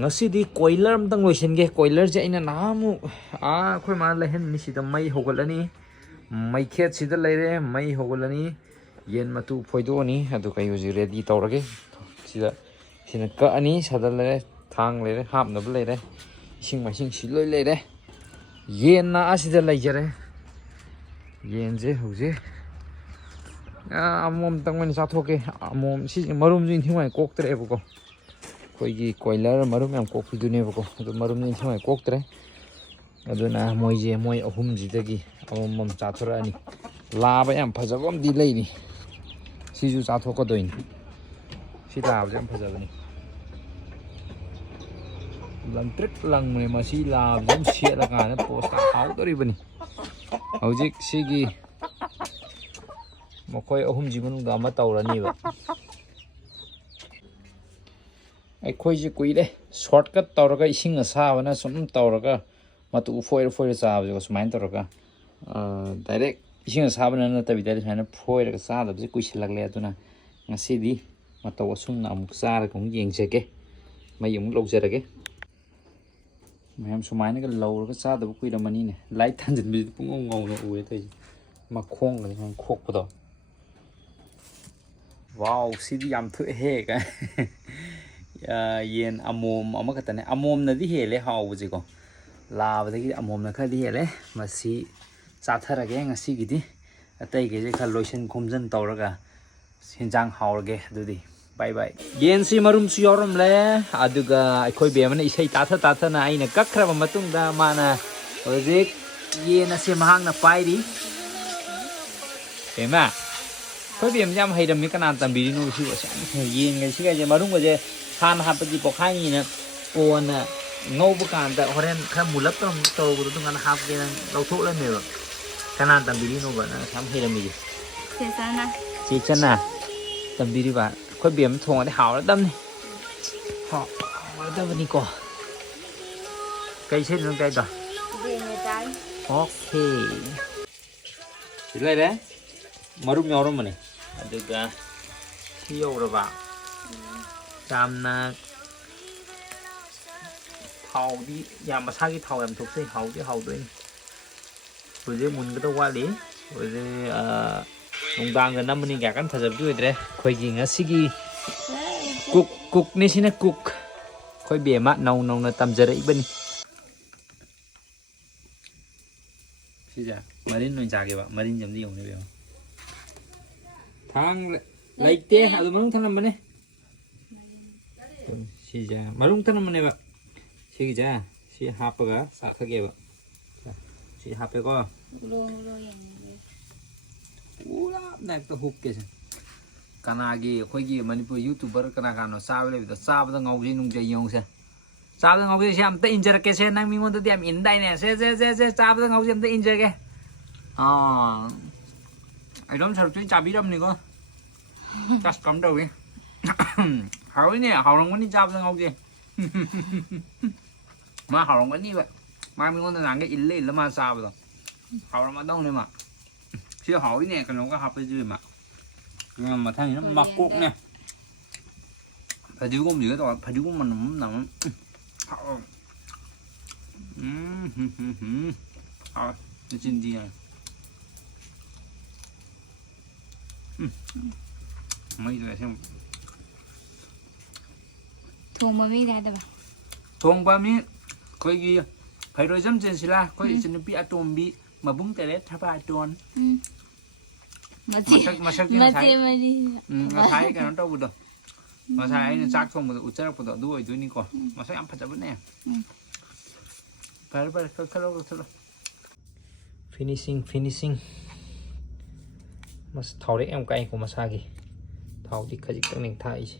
ngasi coiler amtang loisinge coiler je aina namu khoi ma lehen ni sida mai hogolani mai khet sida leire mai hogolani yen matu phoidoni adu kai uji ready tawrage sida sina ka ani sadal leire thang leire hapna leire ising masing siloi leire yen na asida leijare yen je hoje amom tangmani sathoke amom si marum jin thimai koktre buko koigi coiler marum yam kokpidune buko adu marum jin thimai koktre aduna moije moi ahum jidagi amom chathorani laba yam phajabam di leini siju chathokadoin si laba yam phajabani langtrek langme masi laba jam siela kana post hawdoribani hojik sigi mokoi ahum jimanungda ama tawraniba ꯑꯩꯈꯣꯏꯁꯤ ꯀꯨꯏꯔꯦ ꯁꯣꯔꯠꯀꯠ ꯇꯧꯔꯒ ꯏꯁꯤꯡ ꯑꯁꯥꯕꯅ ꯁꯨꯝ ꯇꯧꯔꯒ ꯃꯇꯨ ꯐꯣꯏꯔ ꯆꯥꯕꯁꯦ ꯁꯨꯃꯥꯏꯅ ꯇꯧꯔꯒ ꯗꯥꯏꯔꯦꯛ ꯏꯁꯤꯡ ꯑꯁꯥꯕꯅ ꯅꯠꯇꯕꯤꯗ ꯁꯨꯃꯥꯏꯅ ꯐꯣꯏꯔꯒ ꯆꯥꯗꯕꯁꯦ ꯀꯨꯏꯁꯤꯜꯂꯛꯂꯦ ꯑꯗꯨꯅ ꯉꯁꯤꯗꯤ ꯃꯇꯧ ꯑꯁꯨꯝꯅ ꯑꯃꯨꯛ ꯆꯥꯔꯒ ꯑꯃꯨꯛ ꯌꯦꯡꯖꯒꯦ ꯃꯩ ꯑꯃꯨꯛ ꯂꯧꯖꯔꯒꯦ ꯃꯌꯥꯝ ꯁꯨꯃꯥꯏꯅꯒ ꯂꯧꯔꯒ ꯆꯥꯗꯕ ꯀꯨꯏꯔꯝꯃꯅꯤꯅꯦ ꯂꯥꯏꯠ ꯊꯥꯟꯖꯤꯟꯕꯁꯤꯗꯤ ꯄꯨꯡꯉꯧ ꯉꯧꯅ ꯎꯔꯦ ꯇꯧꯔꯤꯁꯦ ꯃꯈꯣꯡꯒ ꯁꯨꯃꯥꯏꯅ ꯈꯣꯛꯄꯗꯣ ꯋꯥꯎ ꯁꯤꯗꯤ ꯌꯥꯝ ꯊꯣꯛꯑꯦꯍꯦ ꯀꯥꯏ ꯌꯦꯟ ꯑꯃꯣꯝ ꯑꯃꯈꯛꯇꯅꯦ ꯑꯃꯣꯝꯅꯗꯤ ꯍꯦꯜꯂꯦ ꯍꯥꯎꯕꯁꯦꯀꯣ ꯂꯥꯕꯗꯒꯤ ꯑꯃꯣꯝꯅ ꯈꯔꯗꯤ ꯍꯦꯜꯂꯦ ꯃꯁꯤ ꯆꯥꯊꯔꯒꯦ ꯉꯁꯤꯒꯤꯗꯤ ꯑꯇꯩꯒꯩꯁꯦ ꯈꯔ ꯂꯣꯏꯁꯤꯟ ꯈꯣꯝꯖꯤꯟ ꯇꯧꯔꯒ ꯍꯦꯟꯖꯥꯡ ꯍꯥꯎꯔꯒꯦ ꯑꯗꯨꯗꯤ ꯕꯥꯏ ꯕꯥꯏ ꯌꯦꯟꯁꯤ ꯃꯔꯨꯝꯁꯨ ꯌꯥꯎꯔꯝꯂꯦ ꯑꯗꯨꯒ ꯑꯩꯈꯣꯏ ꯕꯦꯝꯃꯅ ꯏꯁꯩ ꯇꯥꯊꯅ ꯑꯩꯅ ꯀꯛꯈ꯭ꯔꯕ ꯃꯇꯨꯡꯗ ꯃꯥꯅ ꯍꯧꯖꯤꯛ ꯌꯦꯟ ꯑꯁꯦ ꯃꯍꯥꯛꯅ ꯄꯥꯏꯔꯤ ꯕꯦꯝꯃ ꯑꯩꯈꯣꯏ ꯕꯦꯝꯁꯦ ꯌꯥꯝ ꯍꯩꯔꯝꯃꯤ ꯀꯅꯥꯅ ꯇꯝꯕꯤꯔꯤꯅꯣ ꯁꯤꯕꯨ ꯌꯦꯟꯒꯩꯁꯤꯒꯩꯁꯦ ꯃꯔꯨꯝꯒꯁꯦ ꯍꯥꯟꯅ ꯍꯥꯞꯄꯗꯤ ꯄꯣꯛꯈꯥꯏꯅꯤꯅ ꯀꯣꯟꯅ ꯉꯧꯕ ꯀꯥꯟꯗ ꯍꯣꯔꯦꯟ ꯈꯔ ꯃꯨꯜꯂꯞ ꯇꯧꯕꯗꯣ ꯑꯗꯨꯝꯀꯥꯟꯗ ꯍꯥꯞꯀꯦꯅ ꯂꯧꯊꯣꯛꯂꯝꯃꯦꯕ ꯀꯅꯥꯅ ꯇꯝꯕꯤꯔꯤꯅꯣꯕ ꯅꯪ ꯌꯥꯝ ꯍꯩꯔꯝꯃꯤꯁꯦ ꯆꯦ ꯆꯟꯅ ꯇꯝꯕꯤꯔꯤꯕ ꯑꯩꯈꯣꯏ ꯕꯦꯝ ꯊꯣꯡꯉꯗꯤ ꯍꯥꯎꯔꯗꯕꯅꯤ ꯍꯥꯎꯔꯗꯕꯅꯤꯀோ ꯀꯩ ꯏꯁꯩꯅꯣ ꯀꯥꯏꯗꯣ ꯑꯣꯀꯦ ꯁꯤ ꯂꯩꯔꯦ ꯃꯔꯨꯝ ꯌꯥꯎꯔꯝꯕꯅꯤ ꯑꯗꯨꯒ ꯁꯤ ꯌꯧꯔꯕ ꯌꯥꯝꯅ ꯊꯥꯎꯗꯤ ꯌꯥꯝ ꯃꯁꯥꯒꯤ ꯊꯥꯎ ꯌꯥꯝ ꯊꯣꯛꯆꯩ ꯍꯥꯎꯗꯤ ꯍꯥꯎꯗꯣꯏꯅꯤ ꯍꯧꯖꯤꯛ ꯃꯨꯟꯒꯗꯧ ꯋꯥꯠꯂꯤ ꯍꯧꯖꯤꯛ ꯅꯨꯡꯗꯥꯡꯗ ꯅꯝꯕꯅꯤ ꯀꯌꯥ ꯀꯟꯅ ꯐꯖꯕꯗꯤ ꯑꯣꯏꯗ꯭ꯔꯦ ꯑꯩꯈꯣꯏꯒꯤ ꯉꯁꯤꯒꯤ ꯀꯨꯛꯅꯤ ꯁꯤꯅ ꯀꯨꯛ ꯑꯩꯈꯣꯏ ꯕꯦꯝꯃ ꯅꯧꯅ ꯇꯝꯖꯔꯛꯏꯕꯅꯤ ꯁꯤꯁꯦ ꯃꯔꯤꯟ ꯑꯣꯏꯅ ꯆꯥꯒꯦꯕ ꯃꯔꯤꯟꯁꯦ ꯑꯝꯇ ꯌꯦꯡꯉꯨꯅꯦ ꯕꯦꯝꯃ ꯊꯥꯡ ꯂꯩꯇꯦ ꯑꯗꯨ ꯃꯅꯨꯡ ꯊꯅꯝꯕꯅꯦ ꯁꯤꯁꯦ ꯃꯅꯨꯡ ꯊꯅꯝꯕꯅꯦꯕ ꯁꯤꯒꯤꯁꯦ ꯁꯤ ꯍꯥꯞꯄꯒ ꯆꯥꯊꯒꯦꯕ ꯁꯤ ꯍꯥꯞꯄꯦꯀꯣ ꯄꯨꯔꯥꯞꯅ ꯍꯦꯛꯇ ꯍꯨꯛꯀꯦꯁꯦ ꯀꯅꯥꯒꯤ ꯑꯩꯈꯣꯏꯒꯤ ꯃꯅꯤꯄꯨꯔ ꯌꯨꯇꯨꯕꯔ ꯀꯅꯥꯅꯣ ꯆꯥꯕ ꯂꯩꯕꯗꯣ ꯆꯥꯕꯗ ꯉꯥꯎꯖꯩ ꯅꯨꯡꯖꯩ ꯌꯦꯡꯉꯨꯁꯦ ꯆꯥꯕꯗ ꯉꯥꯎꯖꯩ ꯁꯤ ꯑꯝꯇ ꯏꯟꯖꯔꯛꯀꯦꯁꯦ ꯅꯪ ꯃꯤꯉꯣꯟꯗꯗꯤ ꯌꯥꯝ ꯏꯟꯗꯥꯏꯅꯦ ꯁꯦ ꯆꯥꯕꯗ ꯉꯥꯎꯖꯩ ꯑꯝꯇ ꯏꯟꯖꯔꯒꯦ ꯑꯩꯗꯣꯝ ꯁꯔꯨꯛꯇꯨ ꯆꯥꯕꯤꯔꯝꯅꯤꯀꯣ ꯆꯥꯁ ꯀꯝ ꯇꯧꯏ ꯍꯥꯎꯏꯅꯦ ꯍꯥꯎꯔꯝꯒꯅꯤ ꯆꯥꯕꯗ ꯉꯥꯎꯖꯩ ꯃꯥ ꯍꯥꯎꯔꯝꯒꯅꯤꯕ ꯃꯥ ꯃꯤꯉꯣꯟꯗ ꯅꯍꯥꯟꯒ ꯏꯜꯂ ꯃꯥ ꯆꯥꯕꯗꯣ ꯍꯥꯎꯔꯝꯃꯗꯧꯅꯦ ꯃꯥ ꯁꯤ ꯍꯥꯎꯏꯅꯦ ꯀꯩꯅꯣꯒ ꯍꯥꯞꯄꯁꯤ ꯃꯥ ꯃꯊꯪꯁꯤꯅ ꯃꯀꯣꯛꯅꯦ ꯐꯗꯤꯒꯣꯝꯁꯤꯒ ꯇꯧꯔ ꯐꯗꯤꯒꯣꯝ ꯃꯅꯝ ꯑꯃ ꯆꯤꯟꯗꯤ ꯌꯥꯏ ꯃꯩꯗꯣ ꯑꯁꯦꯡꯕ ꯊꯣꯡꯕ ꯃꯤꯅꯦ ꯍꯥꯏꯗꯕ ꯊꯣꯡꯕ ꯃꯤ ꯑꯩꯈꯣꯏꯒꯤ ꯐꯩꯔꯣꯏꯖꯝ ꯆꯦꯟꯁꯤꯂꯥ ꯑꯩꯈꯣꯏ ꯏꯆꯟꯅꯨꯄꯤ ꯑꯇꯣꯝꯕꯤ ꯃꯕꯨꯡ ꯇꯔꯦ ꯊꯕꯥꯇꯣꯟ ꯃꯁꯛꯇꯤ ꯉꯁꯥꯏ ꯀꯩꯅꯣ ꯇꯧꯕꯗꯣ ꯉꯁꯥꯏ ꯑꯩꯅ ꯆꯥꯛ ꯊꯣꯡꯕꯗ ꯎꯠꯆꯔꯛꯄꯗꯣ ꯑꯗꯨ ꯑꯣꯏꯗꯣꯏꯅꯤꯀꯣ ꯃꯁꯛ ꯌꯥꯝ ꯐꯖꯕꯅꯦ ꯐꯔꯦ ꯀꯛꯊꯠꯂꯣ ꯐꯤꯅꯤꯁꯤꯡ ꯊꯥꯎꯔꯦꯛ ꯌꯥꯝ ꯀꯥꯏꯀꯣ ꯃꯁꯥꯒꯤ ꯊꯥꯎꯗꯤ ꯈꯖꯤꯛꯇꯪꯅꯦ ꯊꯥꯛꯏꯁꯦ